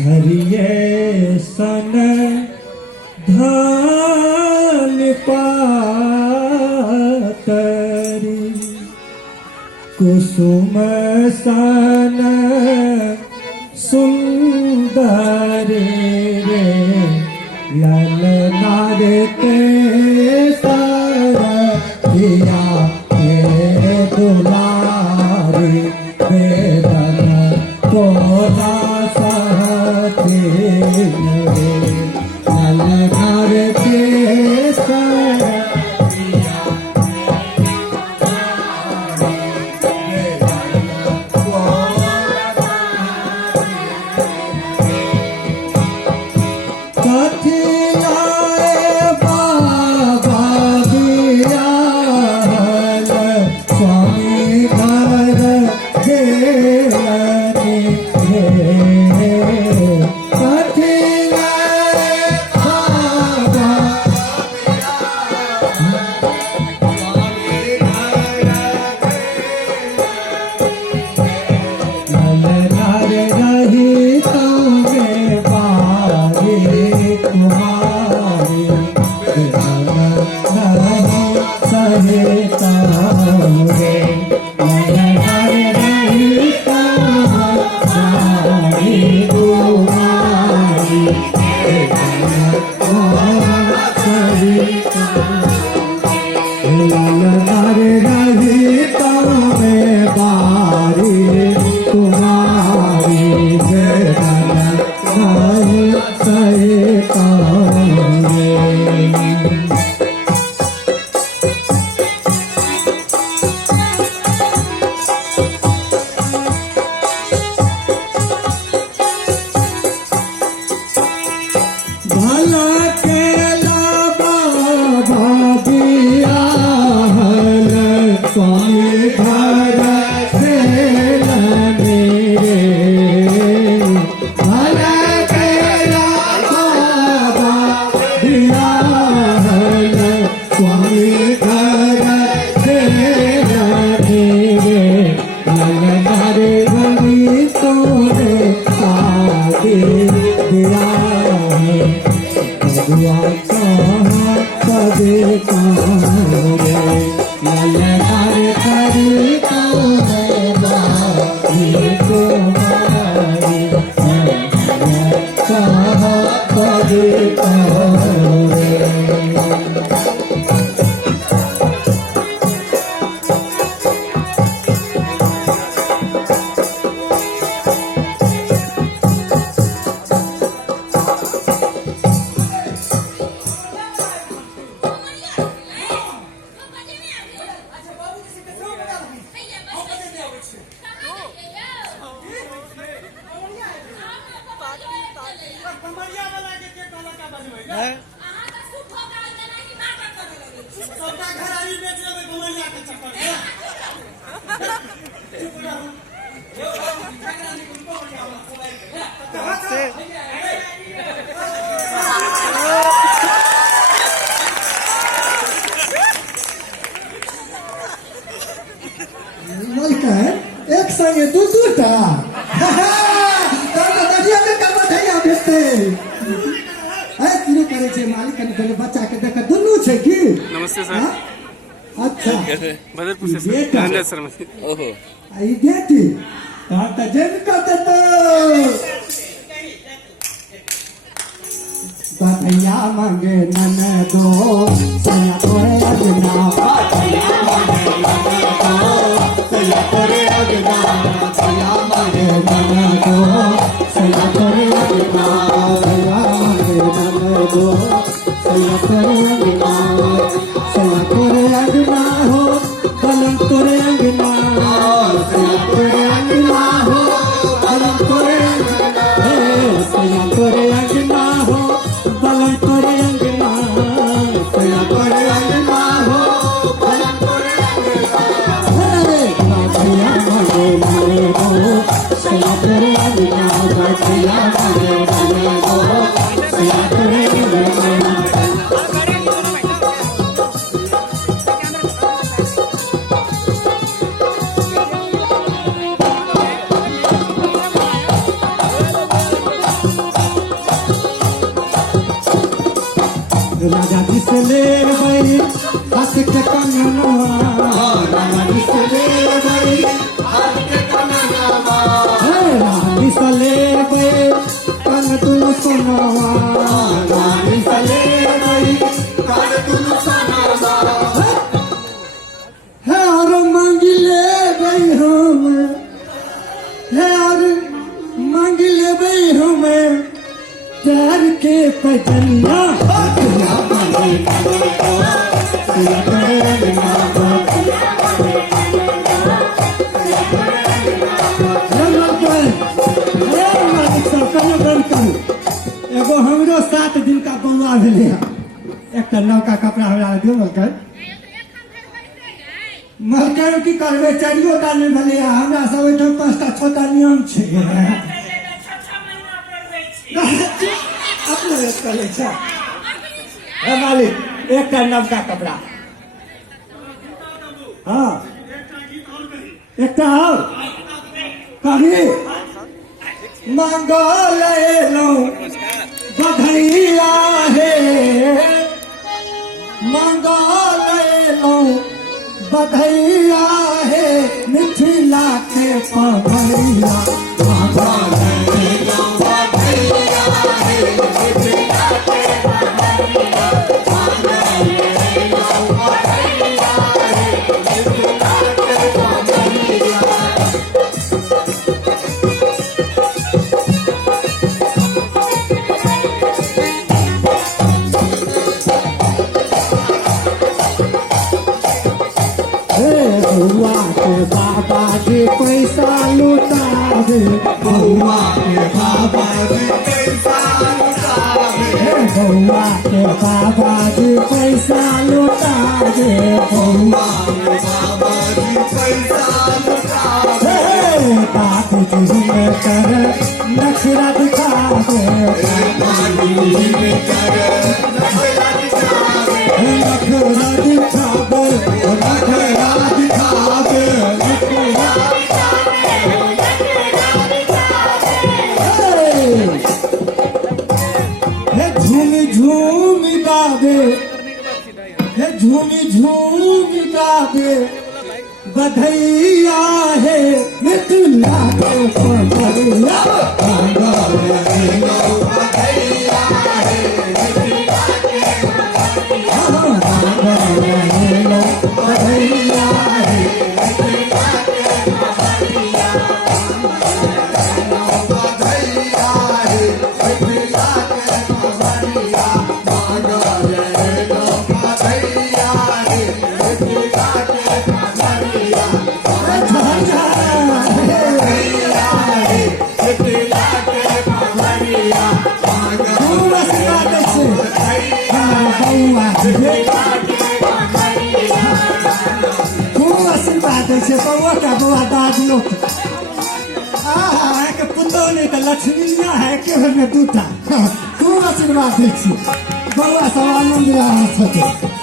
हरिये सन धान पातरी कुसुम सन सुंदर रे ललना के सारिया के दुलारी वेदन कोला ललनार के सारिया एक संगे दूटा करे छे मालिक ने पहले बच्चा के देख दुनू छे की। नमस्ते सर। अच्छा बदरपुर से सर आनंद सर ओहो आई बेटी त जन का तो बधैया मांगे नन दो सया तोरे अजना बधैया मांगे नन दो सया तोरे अजना बधैया मांगे नन दो सया तोरे अजना बधैया मांगे नन दो सया तोरे अजना सया तोरे अजना हो बलम तोरे अजना सया तोरे अजना हो बलम तोरे अजना सया तोरे अजना हो बलम तोरे अंगना राजा जी से ले भाई हाथ के कंगनवा राजा जी से ले भाई हाथ के कंगनवा रानी से ले भाई कंग तुम सोनवा रानी से ले भाई कंग तुम सोनवा है और मांग ले भाई हम है और मांग ले भाई हमें प्यार के पजनिया एगो हमरो 7 दिन का बउआ भेले एक नौका कपड़ा हमरा दियो मलकर की करबे 4 टा नहीं भेले हमरा सब ओइठाम 5 टा 6 टा नियम छै अपने करे छै हे मालिक एक नवका कपड़ा हाँ एक और कही मंगल लो बधैया हे मंगल लो बधैया हे मिथिला के पवैया बउआ के बाबा जी पैसा लुटावे बउआ के बाबा जी पैसा लुटावे बउआ के बाबा जी पैसा लुटावे बउआ के बाबा जी पैसा लुटावे बात जी में कर नखरा दिखावे बात जी में कर नखरा दिखावे नखरा दिखावे नखरा दिखावे झूमी झूमी गावे हे झूमी झूमी गावे बधैया है मिथिला के पवैया बधैया है मिथिला के पवैया बधैया है मिथिला के पवैया बधैया है मिथिला के पवैया बधैया है मिथिला के पवैया बउआ का बउआ दादियो के पुतौ नहीं तो लक्ष्मीया है के में दूटा खूब आशीर्वाद दै छी बउआ सब आनंद रहा छथिन।